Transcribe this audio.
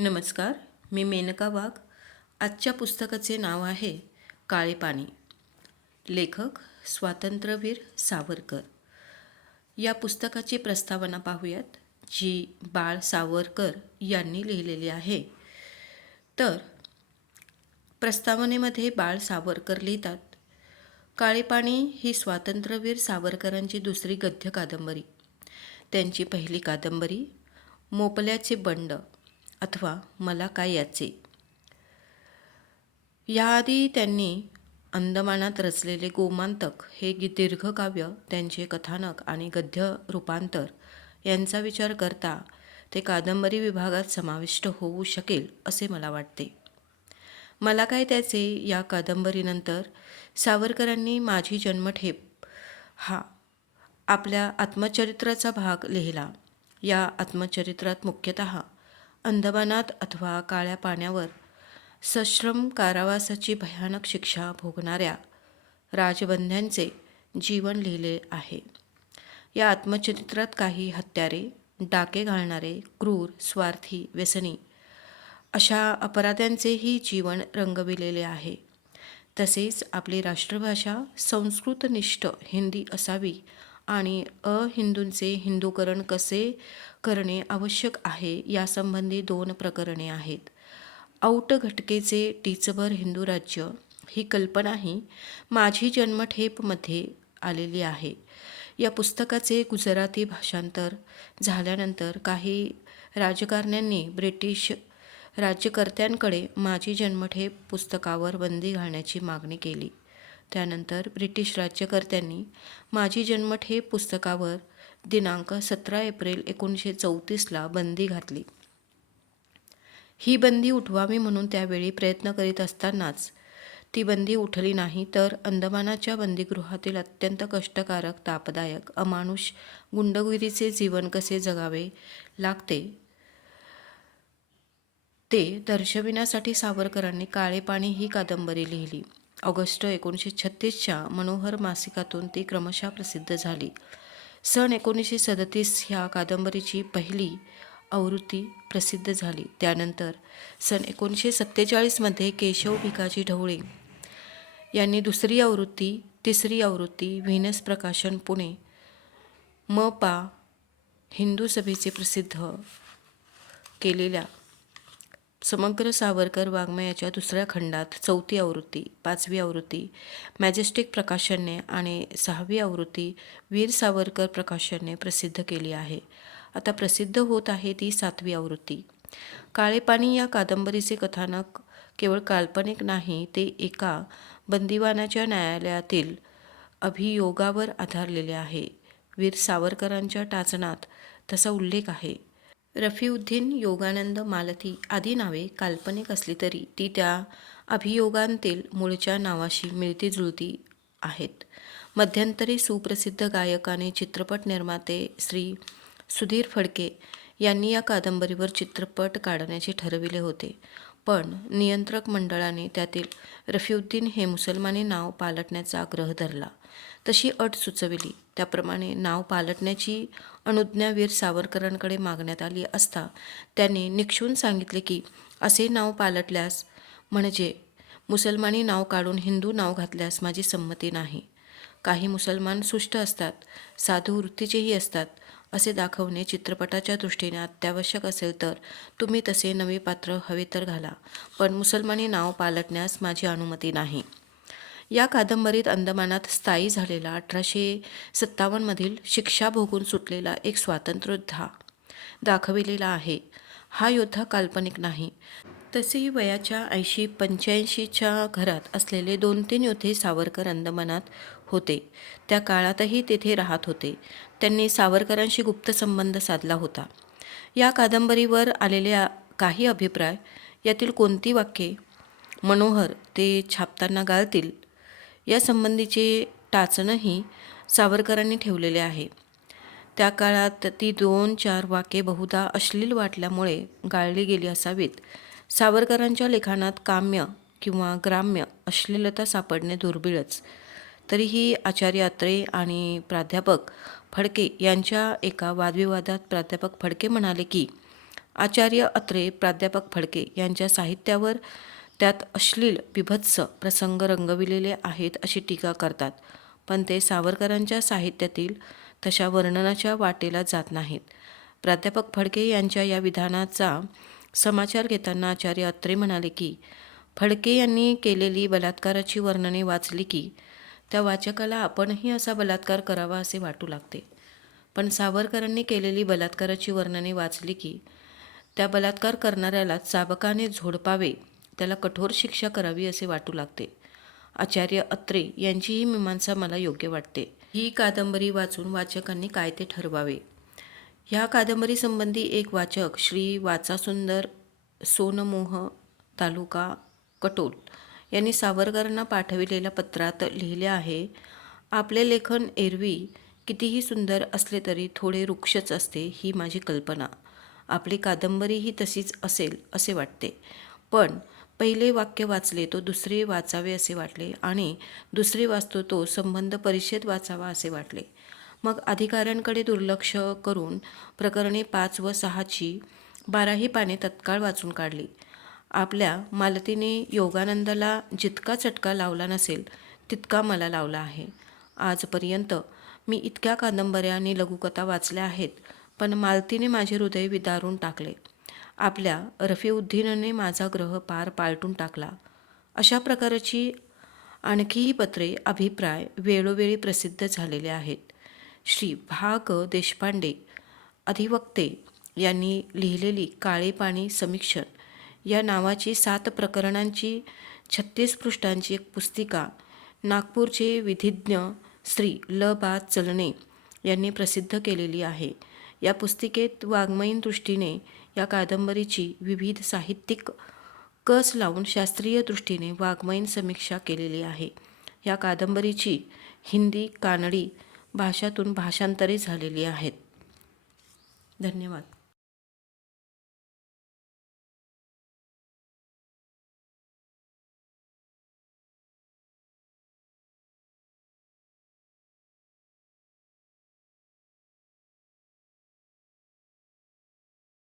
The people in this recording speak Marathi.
नमस्कार मी मेनका वाघ. आजच्या पुस्तकाचे नाव आहे काळे पाणी. लेखक स्वातंत्र्यवीर सावरकर. या पुस्तकाची प्रस्तावना पाहूयात जी बाळ सावरकर यांनी लिहिलेली आहे. तर प्रस्तावनेमध्ये बाळ सावरकर लिहितात काळे पाणी ही स्वातंत्र्यवीर सावरकरांची दुसरी गद्य कादंबरी. त्यांची पहिली कादंबरी मोपल्याचे बंड अथवा मला काय याचे? याआधी त्यांनी अंदमानात रचलेले गोमांतक हे गी- दीर्घकाव्य त्यांचे कथानक आणि गद्य रूपांतर यांचा विचार करता ते कादंबरी विभागात समाविष्ट होऊ शकेल असे मला वाटते. मला काय त्याचे या कादंबरीनंतर? सावरकरांनी माझी जन्मठेप हा आपल्या आत्मचरित्राचा भाग लिहिला. या आत्मचरित्रात मुख्यतः अंदमानात अथवा काळ्या पाण्यावर सश्रम कारावासाची भयानक शिक्षा भोगणाऱ्या राजबंध्यांचे जीवन लिहिले आहे. या आत्मचरित्रात काही हत्यारे डाके घालणारे क्रूर स्वार्थी व्यसनी अशा अपराध्यांचेही जीवन रंगविलेले आहे. तसेच आपली राष्ट्रभाषा संस्कृतनिष्ठ हिंदी असावी आणि अहिंदूंचे हिंदूकरण कसे करणे आवश्यक आहे यासंबंधी दोन प्रकरणे आहेत. औट घटकेचे टीचभर हिंदू राज्य ही कल्पनाही माझी जन्मठेपमध्ये आलेली आहे. या पुस्तकाचे गुजराती भाषांतर झाल्यानंतर काही राजकारण्यांनी ब्रिटिश राज्यकर्त्यांकडे माझी जन्मठेप पुस्तकावर बंदी घालण्याची मागणी केली. त्यानंतर ब्रिटिश राज्यकर्त्यांनी माझी जन्मठ हे पुस्तकावर दिनांक सतरा एप्रिल एकोणीसशे चौतीसला बंदी घातली. ही बंदी उठवावी म्हणून त्यावेळी प्रयत्न करीत असतानाच ती बंदी उठली नाही तर अंदमानाच्या बंदीगृहातील अत्यंत कष्टकारक तापदायक अमानुष गुंडगिरीचे जीवन कसे जगावे लागते ते दर्शविण्यासाठी सावरकरांनी काळे पाणी ही कादंबरी लिहिली. ऑगस्ट एकोणीसशे छत्तीसच्या मनोहर मासिकातून ती क्रमशः प्रसिद्ध झाली. सन एकोणीसशे सदतीस ह्या कादंबरीची पहिली आवृत्ती प्रसिद्ध झाली. त्यानंतर सन एकोणीसशे सत्तेचाळीसमध्ये केशव भिकाजी ढवळे यांनी दुसरी आवृत्ती तिसरी आवृत्ती व्हीनस प्रकाशन पुणे म पा हिंदू सभेचे प्रसिद्ध केलेल्या समग्र सावरकर वाङ्मयाच्या दुसऱ्या खंडात चौथी आवृत्ती पाचवी आवृत्ती मॅजेस्टिक प्रकाशनने आणि सहावी आवृत्ती वीर सावरकर प्रकाशनने प्रसिद्ध केली आहे. आता प्रसिद्ध होत आहे ती सातवी आवृत्ती. काळेपाणी या कादंबरीचे कथानक केवळ काल्पनिक नाही ते एका बंदिवानाच्या न्यायालयातील अभियोगावर आधारलेले आहे. वीर सावरकरांच्या टाचणात तसा उल्लेख आहे. रफीउद्दीन योगानंद मालती आदी नावे काल्पनिक असली तरी ती त्या अभियोगांतील मूळच्या नावाशी मिळती जुळती आहेत. मध्यंतरी सुप्रसिद्ध गायक आणि चित्रपट निर्माते श्री सुधीर फडके यांनी या कादंबरीवर चित्रपट काढण्याचे ठरविले होते. पण नियंत्रक मंडळाने त्यातील रफीउद्दीन हे मुसलमानी नाव पालटण्याचा आग्रह धरला. तशी अट सुचविली. त्याप्रमाणे नाव पालटण्याची अनुज्ञा वीर सावरकरांकडे मागण्यात आली असता त्यांनी निक्षून सांगितले की असे नाव पालटल्यास म्हणजे मुसलमानी नाव काढून हिंदू नाव घातल्यास माझी संमती नाही. काही मुसलमान सुष्ट असतात साधू वृत्तीचेही असतात. असे दाखवणे चित्रपटाच्या दृष्टीने अत्यावश्यक असेल तर तुम्ही तसे नवे पात्र हवे तर घाला पण मुसलमानी नाव पालटण्यास माझी अनुमती नाही. या कादंबरीत अंदमानात स्थायी झालेला अठराशे सत्तावन्नमधील शिक्षा भोगून सुटलेला एक स्वातंत्र्योद्धा दाखविलेला आहे. हा योद्धा काल्पनिक नाही. तसेही वयाच्या ऐंशी पंच्याऐंशीच्या घरात असलेले दोन तीन योद्धे सावरकर अंदमानात होते. त्या काळातही तेथे राहत होते. त्यांनी सावरकरांशी गुप्त संबंध साधला होता. या कादंबरीवर आलेले काही अभिप्राय यातील कोणती वाक्ये? मनोहर ते छापताना गाळतील. या संबंधीचे टाचणंही सावरकरांनी ठेवलेले आहे. त्या काळात ती दोन चार वाक्ये बहुधा अश्लील वाटल्यामुळे गाळली गेली असावीत. सावरकरांच्या लेखनात काम्य किंवा ग्राम्य अश्लीलता सापडणे दुर्बिळच. तरीही आचार्य अत्रे आणि प्राध्यापक फडके यांच्या एका वादविवादात प्राध्यापक फडके म्हणाले की आचार्य अत्रे प्राध्यापक फडके यांच्या साहित्यावर त्यात अश्लील बिभत्स प्रसंग रंगविलेले आहेत अशी टीका करतात. पण ते सावरकरांच्या साहित्यातील तशा वर्णनाच्या वाटेला जात नाहीत. प्राध्यापक फडके यांच्या या विधानाचा समाचार घेताना आचार्य अत्रे म्हणाले की फडके यांनी केलेली बलात्काराची वर्णने वाचली की त्या वाचकाला आपणही असा बलात्कार करावा असे वाटू लागते. पण सावरकरांनी केलेली बलात्काराची वर्णने वाचली की त्या बलात्कार करणाऱ्याला चाबकाने झोडपावे त्याला कठोर शिक्षा करावी असे वाटू लागते. आचार्य अत्रे यांचीही मीमांसा मला योग्य वाटते. ही कादंबरी वाचून वाचकांनी काय ते ठरवावे? ह्या कादंबरीसंबंधी एक वाचक श्री वाचासुंदर सोनमोह तालुका कटोल यांनी सावरकरांना पाठविलेल्या पत्रात लिहिले आहे आपले लेखन एरवी कितीही सुंदर असले तरी थोडे रुक्षच असते ही माझी कल्पना. आपली कादंबरीही तशीच असेल असे वाटते. पण पहिले वाक्य वाचले तो दुसरे वाचावे असे वाटले आणि दुसरे वाचतो तो संबंध परिषद वाचावा असे वाटले. मग अधिकाऱ्यांकडे दुर्लक्ष करून प्रकरणे पाच व सहाची बाराही पाने तत्काळ वाचून काढली. आपल्या मालतीने योगानंदाला जितका चटका लावला नसेल तितका मला लावला आहे. आजपर्यंत मी इतक्या कादंबऱ्या आणि लघुकथा वाचल्या आहेत पण मालतीने माझे हृदय विदारून टाकले. आपल्या रफीउद्दीनने माझा ग्रह पार पालटून टाकला. अशा प्रकारची आणखीही पत्रे अभिप्राय वेळोवेळी प्रसिद्ध झालेले आहेत. श्री भाग देशपांडे अधिवक्ते यांनी लिहिलेली काळे पाणी समीक्षण या नावाची सात प्रकरणांची छत्तीस पृष्ठांची एक पुस्तिका नागपूरचे विधिज्ञ श्री ल. बा. चलणे यांनी प्रसिद्ध केलेली आहे. या पुस्तिकेत वाङ्मयीन दृष्टीने या कादंबरीची विविध साहित्यिक कस लावून शास्त्रीय दृष्टीने वाङ्मयीन समीक्षा केलेली आहे. या कादंबरीची हिंदी कानडी भाषातून भाषांतरे झालेली आहेत. धन्यवाद.